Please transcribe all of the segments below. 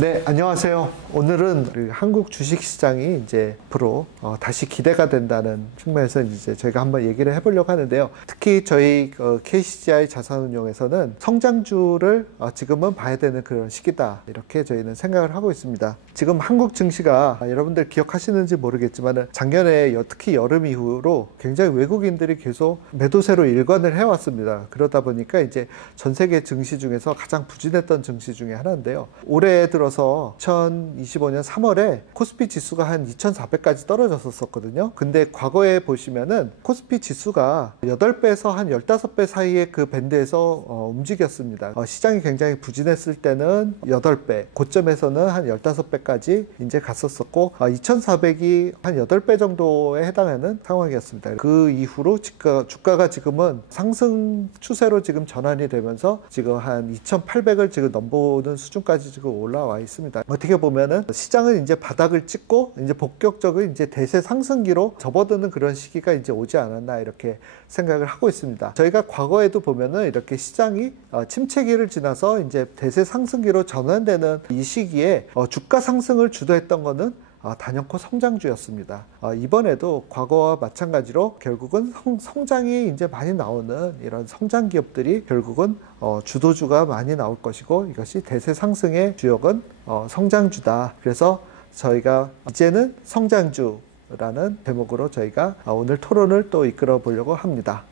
네, 안녕하세요. 오늘은 우리 한국 주식시장이 이제 앞으로 다시 기대가 된다는 측면에서 이제 저희가 한번 얘기를 해보려고 하는데요. 특히 저희 KCGI 자산운용에서는 성장주를 지금은 봐야 되는 그런 시기다, 이렇게 저희는 생각을 하고 있습니다. 지금 한국 증시가 여러분들 기억하시는지 모르겠지만 작년에 특히 여름 이후로 굉장히 외국인들이 계속 매도세로 일관을 해왔습니다. 그러다 보니까 이제 전 세계 증시 중에서 가장 부진했던 증시 중에 하나인데요. 올해 들어서 2025년 3월에 코스피 지수가 한 2400까지 떨어졌었거든요. 근데 과거에 보시면은 코스피 지수가 8배에서 한 15배 사이의 그 밴드에서 움직였습니다. 시장이 굉장히 부진했을 때는 8배, 고점에서는 한 15배까지 이제 갔었었고 2400이 한 8배 정도에 해당하는 상황이었습니다. 그 이후로 주가가 지금은 상승 추세로 지금 전환이 되면서 지금 한 2800을 지금 넘보는 수준까지 지금 올라와 있습니다. 어떻게 보면은 시장은 이제 바닥을 찍고 이제 본격적인 이제 대세 상승기로 접어드는 그런 시기가 이제 오지 않았나, 이렇게 생각을 하고 있습니다. 저희가 과거에도 보면은 이렇게 시장이 침체기를 지나서 이제 대세 상승기로 전환되는 이 시기에 주가 상승을 주도했던 거는 단연코 성장주였습니다. 이번에도 과거와 마찬가지로 결국은 성장이 이제 많이 나오는 이런 성장 기업들이 결국은 주도주가 많이 나올 것이고, 이것이 대세 상승의 주역은 성장주다. 그래서 저희가 이제는 성장주라는 제목으로 저희가 오늘 토론을 또 이끌어 보려고 합니다.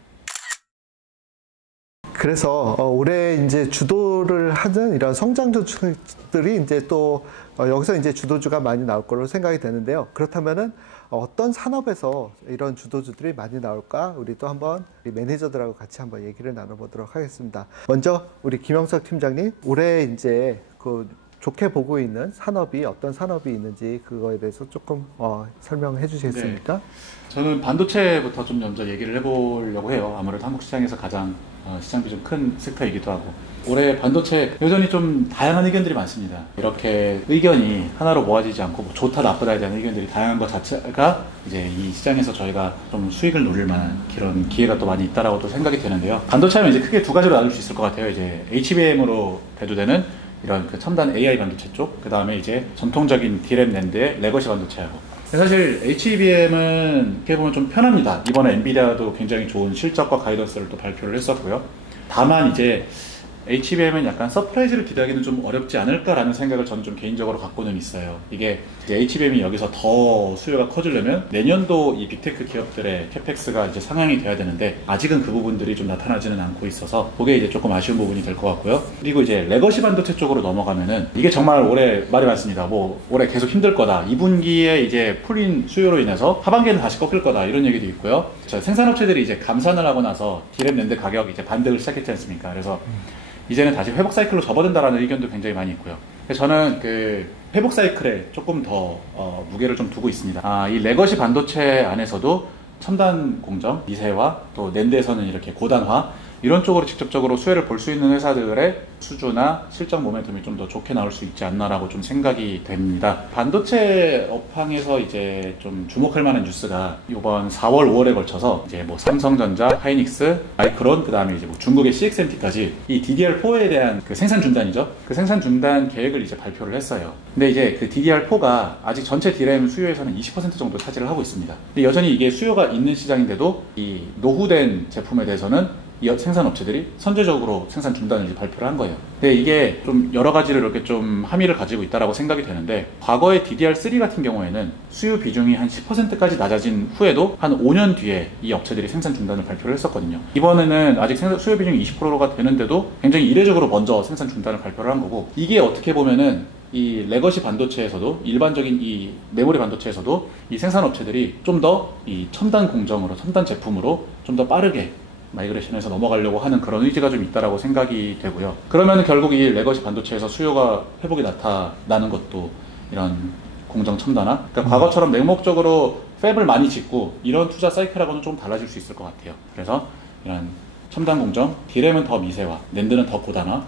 그래서 올해 이제 주도를 하는 이런 성장주들이 이제 또 여기서 이제 주도주가 많이 나올 걸로 생각이 되는데요. 그렇다면은 어떤 산업에서 이런 주도주들이 많이 나올까? 우리 또 한번 우리 매니저들하고 같이 한번 얘기를 나눠보도록 하겠습니다. 먼저 우리 김영석 팀장님, 올해 이제 좋게 보고 있는 산업이 어떤 산업이 있는지 그거에 대해서 조금 설명해 주시겠습니까? 네. 저는 반도체부터 좀 먼저 얘기를 해보려고 해요. 아무래도 한국 시장에서 가장 시장도 좀 큰 섹터이기도 하고, 올해 반도체 여전히 좀 다양한 의견들이 많습니다. 이렇게 의견이 하나로 모아지지 않고 뭐 좋다 나쁘다에 대한 의견들이 다양한 것 자체가 이제 이 시장에서 저희가 좀 수익을 노릴 만한 그런 기회가 또 많이 있다라고 또 생각이 되는데요. 반도체는 이제 크게 두 가지로 나눌 수 있을 것 같아요. 이제 HBM으로 대두되는 이런 그 첨단 AI 반도체 쪽, 그 다음에 이제 전통적인 D램 낸드의 레거시 반도체하고. 사실 HBM은 어떻게 보면 좀 편합니다. 이번에 엔비디아도 굉장히 좋은 실적과 가이던스를 또 발표를 했었고요. 다만 이제 HBM은 약간 서프라이즈를 기대하기는 좀 어렵지 않을까라는 생각을 저는 좀 개인적으로 갖고는 있어요. 이게 이제 HBM이 여기서 더 수요가 커지려면 내년도 이 빅테크 기업들의 캐펙스가 이제 상향이 돼야 되는데, 아직은 그 부분들이 좀 나타나지는 않고 있어서 그게 이제 조금 아쉬운 부분이 될 것 같고요. 그리고 이제 레거시 반도체 쪽으로 넘어가면은 이게 정말 올해 말이 많습니다. 뭐 올해 계속 힘들 거다, 2분기에 이제 풀린 수요로 인해서 하반기에는 다시 꺾일 거다, 이런 얘기도 있고요. 생산업체들이 이제 감산을 하고 나서 D램 낸드 가격이 이제 반등을 시작했지 않습니까? 그래서 이제는 다시 회복 사이클로 접어든다라는 의견도 굉장히 많이 있고요. 저는 그 회복 사이클에 조금 더 무게를 좀 두고 있습니다. 이 레거시 반도체 안에서도 첨단 공정, 미세화, 또 낸드에서는 이렇게 고단화, 이런 쪽으로 직접적으로 수혜를 볼 수 있는 회사들의 수주나 실적 모멘텀이 좀 더 좋게 나올 수 있지 않나라고 좀 생각이 됩니다. 반도체 업황에서 이제 좀 주목할 만한 뉴스가 이번 4월, 5월에 걸쳐서 이제 뭐 삼성전자, 하이닉스, 마이크론, 그 다음에 이제 뭐 중국의 CXMT까지 이 DDR4에 대한 그 생산 중단이죠. 그 생산 중단 계획을 이제 발표를 했어요. 근데 이제 그 DDR4가 아직 전체 D램 수요에서는 20% 정도 차지를 하고 있습니다. 근데 여전히 이게 수요가 있는 시장인데도 이 노후된 제품에 대해서는 이 생산업체들이 선제적으로 생산 중단을 발표를 한 거예요. 근데 이게 좀 여러 가지를 이렇게 좀 함의를 가지고 있다라고 생각이 되는데, 과거의 DDR3 같은 경우에는 수요 비중이 한 10%까지 낮아진 후에도 한 5년 뒤에 이 업체들이 생산 중단을 발표를 했었거든요. 이번에는 아직 수요 비중이 20%가 되는데도 굉장히 이례적으로 먼저 생산 중단을 발표를 한 거고, 이게 어떻게 보면은 이 레거시 반도체에서도, 일반적인 이 메모리 반도체에서도 이 생산업체들이 좀 더 이 첨단 공정으로, 첨단 제품으로 좀 더 빠르게 마이그레이션에서 넘어가려고 하는 그런 의지가 좀 있다라고 생각이 되고요. 그러면 결국 이 레거시 반도체에서 수요가 회복이 나타나는 것도 이런 공정 첨단화, 그러니까 과거처럼 맹목적으로 팹을 많이 짓고 이런 투자 사이클하고는 좀 달라질 수 있을 것 같아요. 그래서 이런 첨단 공정, D램은 더 미세화, 낸드는 더 고단화,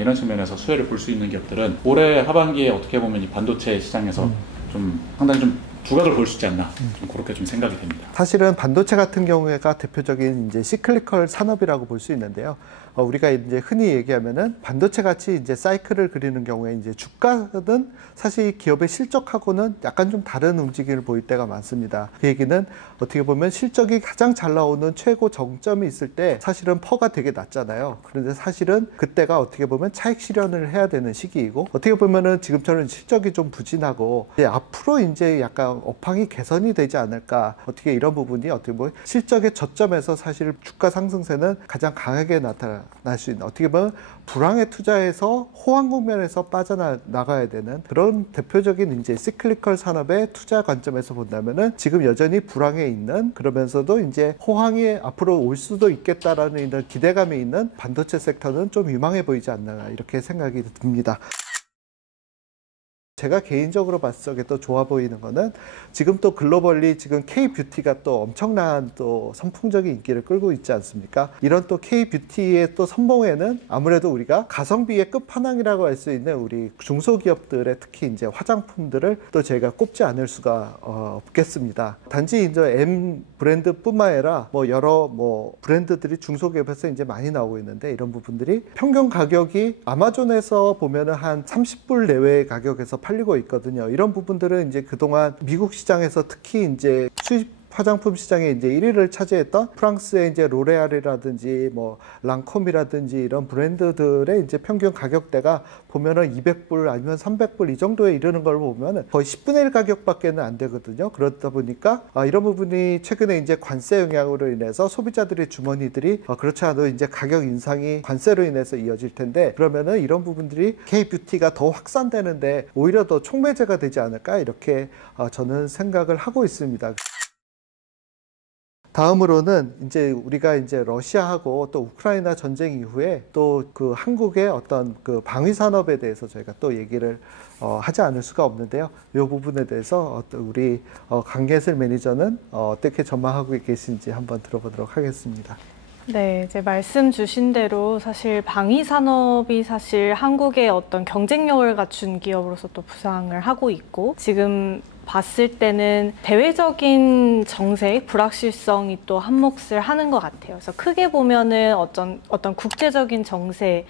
이런 측면에서 수혜를 볼 수 있는 기업들은 올해 하반기에 어떻게 보면 이 반도체 시장에서 좀 상당히 좀 두각을 볼 수 있지 않나, 좀 그렇게 좀 생각이 됩니다. 사실은 반도체 같은 경우가 대표적인 이제 시클리컬 산업이라고 볼 수 있는데요. 우리가 이제 흔히 얘기하면은 반도체 같이 이제 사이클을 그리는 경우에 이제 주가는 사실 기업의 실적하고는 약간 좀 다른 움직임을 보일 때가 많습니다. 그 얘기는 어떻게 보면 실적이 가장 잘 나오는 최고 정점이 있을 때 사실은 퍼가 되게 낮잖아요. 그런데 사실은 그때가 어떻게 보면 차익 실현을 해야 되는 시기이고, 어떻게 보면은 지금처럼 실적이 좀 부진하고 이제 앞으로 이제 약간 업황이 개선이 되지 않을까, 어떻게 이런 부분이 어떻게 보면 실적의 저점에서 사실 주가 상승세는 가장 강하게 나타날 수 있는, 어떻게 보면 불황에 투자해서 호황 국면에서 빠져나가야 되는 그런 대표적인 이제 시클리컬 산업의 투자 관점에서 본다면은 지금 여전히 불황에 있는, 그러면서도 이제 호황이 앞으로 올 수도 있겠다라는 이런 기대감이 있는 반도체 섹터는 좀 유망해 보이지 않나, 이렇게 생각이 듭니다. 제가 개인적으로 봤을 때 또 좋아 보이는 거는 지금 또 글로벌리 지금 K-뷰티가 또 엄청난 또 선풍적인 인기를 끌고 있지 않습니까? 이런 또 K-뷰티의 또 선봉에는 아무래도 우리가 가성비의 끝판왕이라고 할 수 있는 우리 중소기업들의 특히 이제 화장품들을 또 제가 꼽지 않을 수가 없겠습니다. 단지 이제 M 브랜드뿐만 아니라 뭐 여러 뭐 브랜드들이 중소기업에서 이제 많이 나오고 있는데, 이런 부분들이 평균 가격이 아마존에서 보면은 한 30불 내외의 가격에서 팔리고 있거든요. 이런 부분들은 이제 그동안 미국 시장에서 특히 이제 수입 화장품 시장에 이제 1위를 차지했던 프랑스의 이제 로레알이라든지 뭐 랑콤이라든지 이런 브랜드들의 이제 평균 가격대가 보면은 200불 아니면 300불 이 정도에 이르는 걸 보면은 거의 10분의 1 가격밖에는 안 되거든요. 그렇다 보니까 이런 부분이 최근에 이제 관세 영향으로 인해서 소비자들의 주머니들이 그렇지 않아도 이제 가격 인상이 관세로 인해서 이어질 텐데, 그러면은 이런 부분들이 K-뷰티가 더 확산되는데 오히려 더 촉매제가 되지 않을까, 이렇게 저는 생각을 하고 있습니다. 다음으로는 이제 우리가 이제 러시아하고 또 우크라이나 전쟁 이후에 또 그 한국의 어떤 그 방위 산업에 대해서 저희가 또 얘기를 하지 않을 수가 없는데요. 이 부분에 대해서 우리 강예슬 매니저는 어떻게 전망하고 계신지 한번 들어보도록 하겠습니다. 네, 이제 말씀 주신 대로 사실 방위 산업이 사실 한국의 어떤 경쟁력을 갖춘 기업으로서 또 부상을 하고 있고, 지금 봤을 때는 대외적인 정세, 불확실성이 또 한몫을 하는 것 같아요. 그래서 크게 보면은 어떤 국제적인 정세의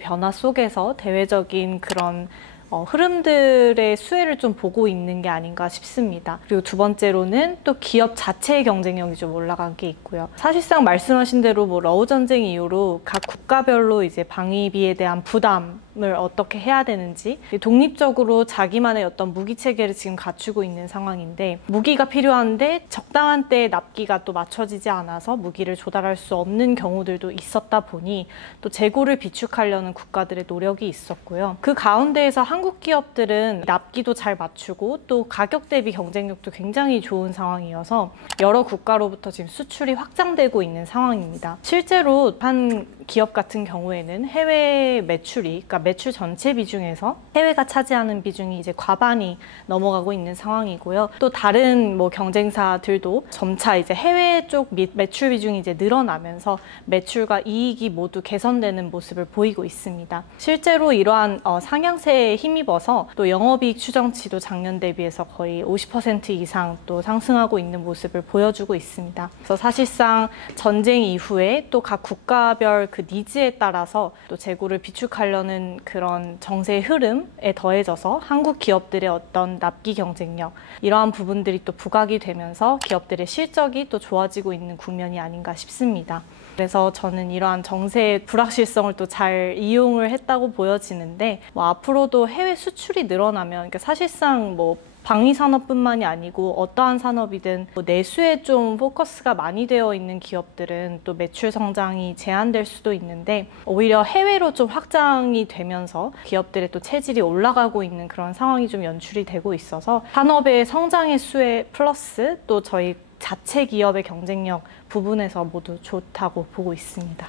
변화 속에서 대외적인 그런 흐름들의 수혜를 좀 보고 있는 게 아닌가 싶습니다. 그리고 두 번째로는 또 기업 자체의 경쟁력이 좀 올라간 게 있고요. 사실상 말씀하신 대로 뭐 러우 전쟁 이후로 각 국가별로 이제 방위비에 대한 부담을 어떻게 해야 되는지 독립적으로 자기만의 어떤 무기 체계를 지금 갖추고 있는 상황인데, 무기가 필요한데 적당한 때에 납기가 또 맞춰지지 않아서 무기를 조달할 수 없는 경우들도 있었다 보니 또 재고를 비축하려는 국가들의 노력이 있었고요. 그 가운데에서 한국 기업들은 납기도 잘 맞추고 또 가격 대비 경쟁력도 굉장히 좋은 상황이어서 여러 국가로부터 지금 수출이 확장되고 있는 상황입니다. 실제로 한 기업 같은 경우에는 해외 매출이, 그러니까 매출 전체 비중에서 해외가 차지하는 비중이 이제 과반이 넘어가고 있는 상황이고요. 또 다른 뭐 경쟁사들도 점차 이제 해외 쪽 매출 비중이 이제 늘어나면서 매출과 이익이 모두 개선되는 모습을 보이고 있습니다. 실제로 이러한 상향세에 힘입어서 또 영업이익 추정치도 작년 대비해서 거의 50% 이상 또 상승하고 있는 모습을 보여주고 있습니다. 그래서 사실상 전쟁 이후에 또 각 국가별 그 니즈에 따라서 또 재고를 비축하려는 그런 정세의 흐름에 더해져서 한국 기업들의 어떤 납기 경쟁력, 이러한 부분들이 또 부각이 되면서 기업들의 실적이 또 좋아지고 있는 국면이 아닌가 싶습니다. 그래서 저는 이러한 정세의 불확실성을 또 잘 이용을 했다고 보여지는데, 뭐 앞으로도 해외 수출이 늘어나면, 그러니까 사실상 뭐 방위 산업뿐만이 아니고 어떠한 산업이든 내수에 좀 포커스가 많이 되어 있는 기업들은 또 매출 성장이 제한될 수도 있는데, 오히려 해외로 좀 확장이 되면서 기업들의 또 체질이 올라가고 있는 그런 상황이 좀 연출이 되고 있어서 산업의 성장의 수혜 플러스 또 저희 자체 기업의 경쟁력 부분에서 모두 좋다고 보고 있습니다.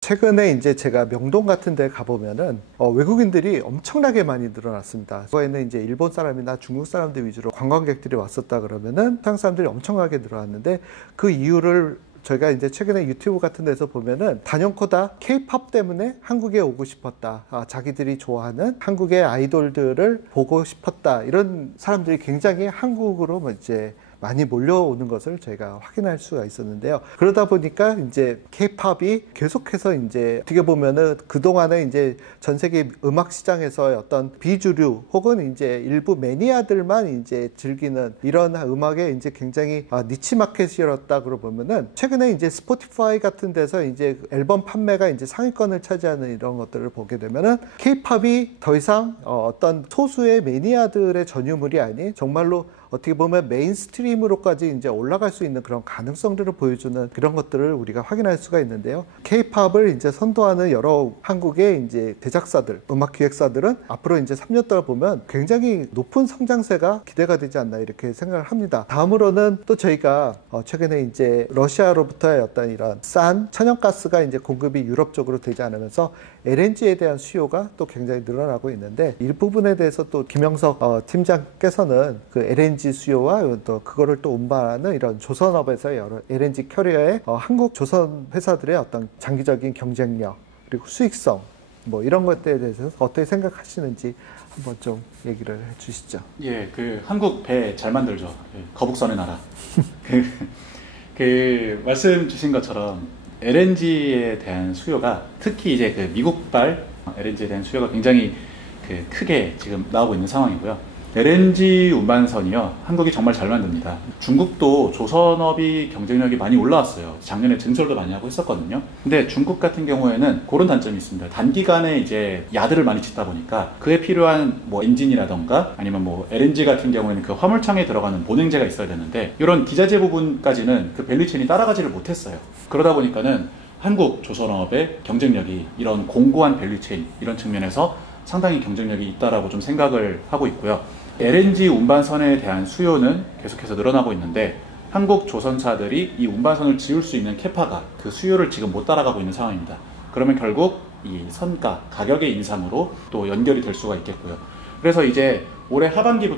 최근에 이제 제가 명동 같은 데 가보면은 외국인들이 엄청나게 많이 늘어났습니다. 그거에는 이제 일본 사람이나 중국 사람들 위주로 관광객들이 왔었다 그러면은 서양 사람들이 엄청나게 늘어났는데, 그 이유를 저희가 이제 최근에 유튜브 같은 데서 보면은 단연코다 K-팝 때문에 한국에 오고 싶었다, 자기들이 좋아하는 한국의 아이돌들을 보고 싶었다, 이런 사람들이 굉장히 한국으로 이제 많이 몰려오는 것을 저희가 확인할 수가 있었는데요. 그러다 보니까 이제 K-팝이 계속해서 이제 어떻게 보면은 그동안에 이제 전 세계 음악 시장에서의 어떤 비주류 혹은 이제 일부 매니아들만 이제 즐기는 이런 음악에 이제 굉장히 니치 마켓이었다 그러 보면은 최근에 이제 스포티파이 같은 데서 이제 앨범 판매가 이제 상위권을 차지하는 이런 것들을 보게 되면은 K-팝이 더 이상 어떤 소수의 매니아들의 전유물이 아닌 정말로 어떻게 보면 메인스트림으로까지 이제 올라갈 수 있는 그런 가능성들을 보여주는 그런 것들을 우리가 확인할 수가 있는데요. K-팝을 이제 선도하는 여러 한국의 이제 제작사들, 음악 기획사들은 앞으로 이제 3년 동안 보면 굉장히 높은 성장세가 기대가 되지 않나 이렇게 생각을 합니다. 다음으로는 또 저희가 최근에 이제 러시아로부터의 어떤 이런 싼 천연가스가 이제 공급이 유럽 쪽으로 되지 않으면서 LNG에 대한 수요가 또 굉장히 늘어나고 있는데 이 부분에 대해서 또 김영석 팀장께서는 그 LNG 수요와 또 그거를 또 운반하는 이런 조선업에서의 여러 LNG 캐리어의 한국 조선 회사들의 어떤 장기적인 경쟁력 그리고 수익성 뭐 이런 것들에 대해서 어떻게 생각하시는지 한번 좀 얘기를 해주시죠. 예, 그 한국 배 잘 만들죠. 예, 거북선의 나라. 그 말씀 주신 것처럼 LNG에 대한 수요가 특히 이제 그 미국발 LNG에 대한 수요가 굉장히 그 크게 지금 나오고 있는 상황이고요. LNG 운반선이요, 한국이 정말 잘 만듭니다. 중국도 조선업이 경쟁력이 많이 올라왔어요. 작년에 증설도 많이 하고 했었거든요. 근데 중국 같은 경우에는 그런 단점이 있습니다. 단기간에 이제 야드를 많이 짓다 보니까 그에 필요한 뭐 엔진이라던가 아니면 뭐 LNG 같은 경우에는 그 화물창에 들어가는 보냉제가 있어야 되는데 이런 기자재 부분까지는 그 밸류체인이 따라가지를 못했어요. 그러다 보니까는 한국 조선업의 경쟁력이 이런 공고한 밸류체인 이런 측면에서 상당히 경쟁력이 있다라고 좀 생각을 하고 있고요. LNG 운반선에 대한 수요는 계속해서 늘어나고 있는데 한국 조선사들이 이 운반선을 지을 수 있는 캐파가 그 수요를 지금 못 따라가고 있는 상황입니다. 그러면 결국 이 선가, 가격의 인상으로 또 연결이 될 수가 있겠고요. 그래서 이제 올해 하반기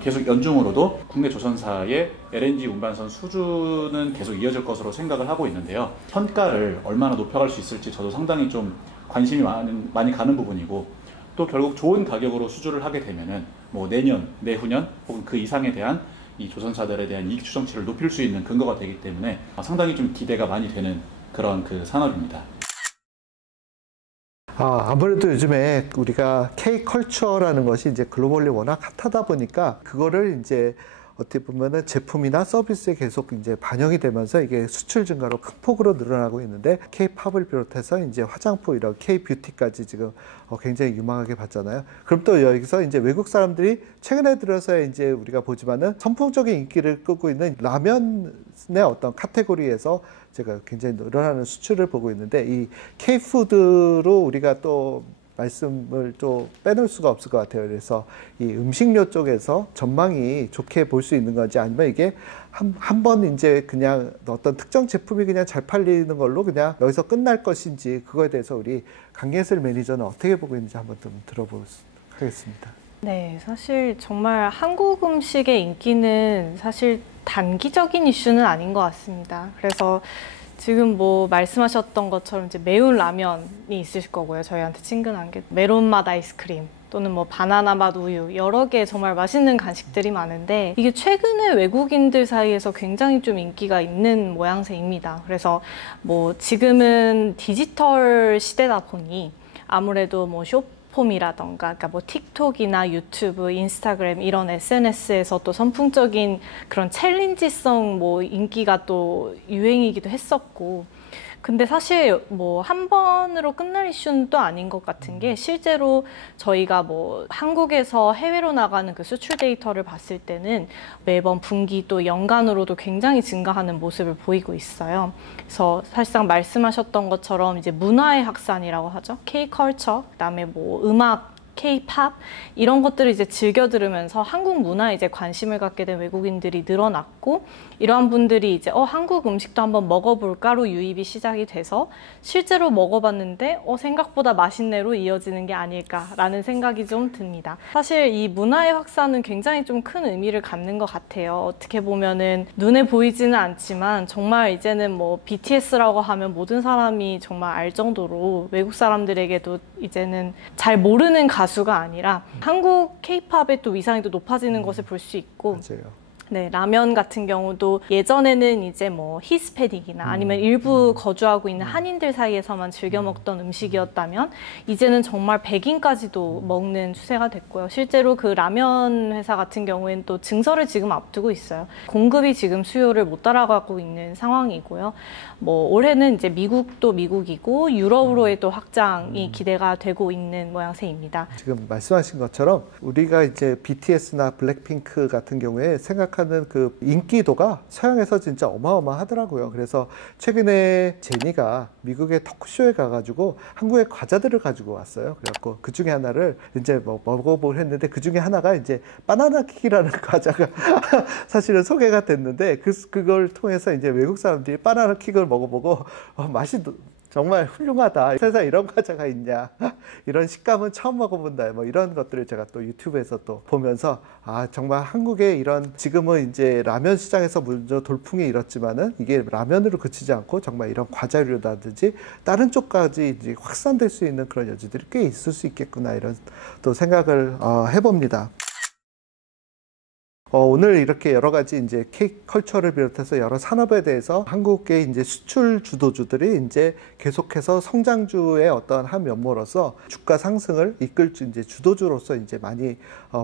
계속 연중으로도 국내 조선사의 LNG 운반선 수주는 계속 이어질 것으로 생각을 하고 있는데요. 선가를 얼마나 높여갈 수 있을지 저도 상당히 좀 관심이 많이 가는 부분이고 또 결국 좋은 가격으로 수주를 하게 되면은 뭐 내년, 내후년 혹은 그 이상에 대한 이 조선사들에 대한 이익 추정치를 높일 수 있는 근거가 되기 때문에 상당히 좀 기대가 많이 되는 그런 그 산업입니다. 아무래도 요즘에 우리가 K컬처라는 것이 이제 글로벌리 워낙 핫하다 보니까 그거를 이제 어떻게 보면은 제품이나 서비스에 계속 이제 반영이 되면서 이게 수출 증가로 큰 폭으로 늘어나고 있는데 K-팝을 비롯해서 이제 화장품 이런 K-뷰티까지 지금 굉장히 유망하게 봤잖아요. 그럼 또 여기서 이제 외국 사람들이 최근에 들어서 이제 우리가 보지만은 선풍적인 인기를 끌고 있는 라면의 어떤 카테고리에서 제가 굉장히 늘어나는 수출을 보고 있는데 이 K-푸드로 우리가 또 말씀을 또 빼놓을 수가 없을 것 같아요. 그래서 이 음식료 쪽에서 전망이 좋게 볼 수 있는 건지 아니면 이게 한 번 이제 그냥 어떤 특정 제품이 그냥 잘 팔리는 걸로 그냥 여기서 끝날 것인지 그거에 대해서 우리 강예슬 매니저는 어떻게 보고 있는지 한번 좀 들어보도록 하겠습니다. 네, 사실 정말 한국 음식의 인기는 사실 단기적인 이슈는 아닌 것 같습니다. 그래서 지금 뭐 말씀하셨던 것처럼 이제 매운 라면이 있을 거고요. 저희한테 친근한 게 메론 맛 아이스크림 또는 뭐 바나나 맛 우유 여러 개 정말 맛있는 간식들이 많은데 이게 최근에 외국인들 사이에서 굉장히 좀 인기가 있는 모양새입니다. 그래서 뭐 지금은 디지털 시대다 보니 아무래도 뭐 폼이라던가, 그러니까 뭐 틱톡이나 유튜브, 인스타그램 이런 SNS에서 또 선풍적인 그런 챌린지성 뭐 인기가 또 유행이기도 했었고, 근데 사실 뭐 한 번으로 끝날 이슈는 또 아닌 것 같은 게 실제로 저희가 뭐 한국에서 해외로 나가는 그 수출 데이터를 봤을 때는 매번 분기 또 연간으로도 굉장히 증가하는 모습을 보이고 있어요. 그래서 사실상 말씀하셨던 것처럼 이제 문화의 확산이라고 하죠. K-컬처, 그다음에 뭐 음악, K-팝 이런 것들을 이제 즐겨 들으면서 한국 문화에 이제 관심을 갖게 된 외국인들이 늘어났고, 이러한 분들이 이제 한국 음식도 한번 먹어볼까로 유입이 시작이 돼서 실제로 먹어봤는데 생각보다 맛있네로 이어지는 게 아닐까라는 생각이 좀 듭니다. 사실 이 문화의 확산은 굉장히 좀 큰 의미를 갖는 것 같아요. 어떻게 보면은 눈에 보이지는 않지만 정말 이제는 뭐 BTS라고 하면 모든 사람이 정말 알 정도로 외국 사람들에게도 이제는 잘 모르는 가수가 아니라 한국 K-팝의 또 위상이 또 높아지는 것을 볼 수 있고, 맞아요. 네, 라면 같은 경우도 예전에는 이제 뭐 히스패닉이나 아니면 일부 거주하고 있는 한인들 사이에서만 즐겨 먹던 음식이었다면 이제는 정말 백인까지도 먹는 추세가 됐고요. 실제로 그 라면 회사 같은 경우에는 또 증설을 지금 앞두고 있어요. 공급이 지금 수요를 못 따라가고 있는 상황이고요. 뭐 올해는 이제 미국도 미국이고 유럽으로의 또 확장이 기대가 되고 있는 모양새입니다. 지금 말씀하신 것처럼 우리가 이제 BTS나 블랙핑크 같은 경우에 생각하는 그 인기도가 서양에서 진짜 어마어마하더라고요. 그래서 최근에 제니가 미국의 토크쇼에 가가지고 한국의 과자들을 가지고 왔어요. 그래갖고 그 중에 하나를 이제 뭐 먹어보고 했는데 그 중에 하나가 이제 바나나 킥이라는 과자가 사실은 소개가 됐는데 그걸 통해서 이제 외국 사람들이 바나나 킥을 먹어보고 맛이 정말 훌륭하다. 세상에 이런 과자가 있냐. 이런 식감은 처음 먹어본다. 뭐 이런 것들을 제가 또 유튜브에서 또 보면서 아, 정말 한국의 이런 지금은 이제 라면 시장에서 먼저 돌풍이 일었지만은 이게 라면으로 그치지 않고 정말 이런 과자류라든지 다른 쪽까지 이제 확산될 수 있는 그런 여지들이 꽤 있을 수 있겠구나. 이런 또 생각을 해봅니다. 오늘 이렇게 여러 가지 이제 케이크 컬처를 비롯해서 여러 산업에 대해서 한국의 이제 수출 주도주들이 이제 계속해서 성장주의 어떤 한 면모로서 주가 상승을 이끌 이제 주도주로서 이제 많이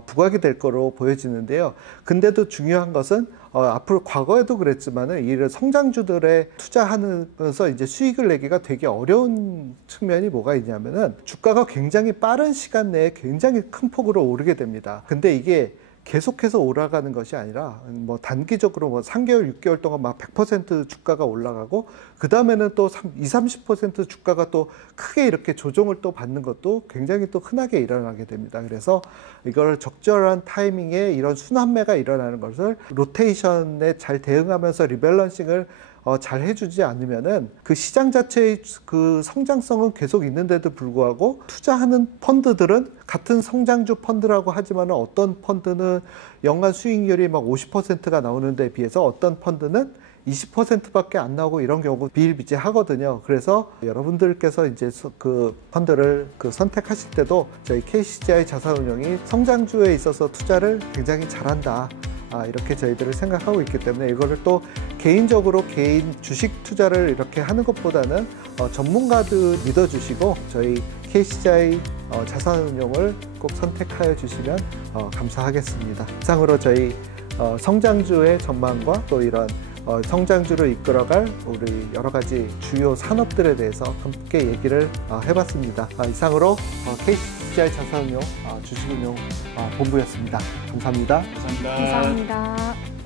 부각이 될 거로 보여지는데요. 근데도 중요한 것은 앞으로 과거에도 그랬지만은 이런 성장주들에 투자하면서 이제 수익을 내기가 되게 어려운 측면이 뭐가 있냐면은 주가가 굉장히 빠른 시간 내에 굉장히 큰 폭으로 오르게 됩니다. 근데 이게 계속해서 올라가는 것이 아니라 뭐 단기적으로 뭐 3개월, 6개월 동안 막 100% 주가가 올라가고 그 다음에는 또 20, 30% 주가가 또 크게 이렇게 조정을 또 받는 것도 굉장히 또 흔하게 일어나게 됩니다. 그래서 이걸 적절한 타이밍에 이런 순환매가 일어나는 것을 로테이션에 잘 대응하면서 리밸런싱을 잘 해주지 않으면은 그 시장 자체의 그 성장성은 계속 있는데도 불구하고 투자하는 펀드들은 같은 성장주 펀드라고 하지만 어떤 펀드는 연간 수익률이 막 50%가 나오는 데 비해서 어떤 펀드는 20%밖에 안 나오고 이런 경우가 비일비재하거든요. 그래서 여러분들께서 이제 그 펀드를 선택하실 때도 저희 KCGI 자산운용이 성장주에 있어서 투자를 굉장히 잘한다. 이렇게 저희들을 생각하고 있기 때문에 이거를 또 개인적으로 개인 주식 투자를 이렇게 하는 것보다는 전문가들 믿어주시고 저희 KCGI 자산운용을 꼭 선택하여 주시면 감사하겠습니다. 이상으로 저희 성장주의 전망과 또 이런 성장주를 이끌어갈 우리 여러 가지 주요 산업들에 대해서 함께 얘기를 해봤습니다. 이상으로 KCGI 자산운용 주식운용 본부였습니다. 감사합니다. 감사합니다. 감사합니다.